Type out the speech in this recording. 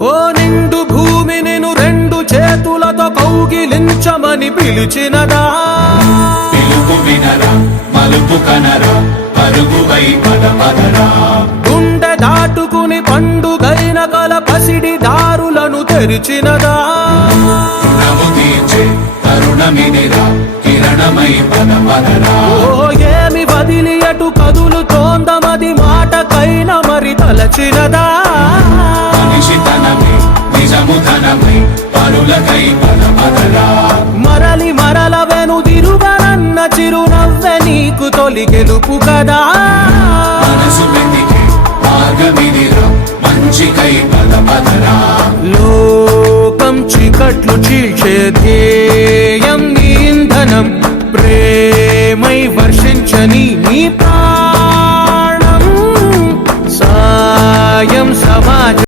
ఓ నిండు భూమి నిన్ను రెండు చేతులతో కౌగిలించమని పిలిచినదా పిలుపు వినరా మలుపు కనరా పరుగువై పదపదరా గుండె దాటుకుని పండుగైన కల పసిడి దారులను తెరిచినదా రుణము తీర్చే తరుణమిదిరా కిరణమై పదపదరా ఓ ఏమి వదిలి అటు కదులుతోందమది మాటకైన మరి తలచినదా మనిషితనమై నిజముతనమై పరులకై పదపదరా మరలి మరల వెనుదిరువరన్న చిరునవ్వె నీకు తొలి గెలుపు కదా మనసు వెతికే మార్గమిదిరా మంచికై పదపదరా లోకం చీకట్లు చీల్చే ధ్యేయం నీ ఇంధనం ప్రేమై వర్షించని నీ ప్రాణం సాయం సమాజం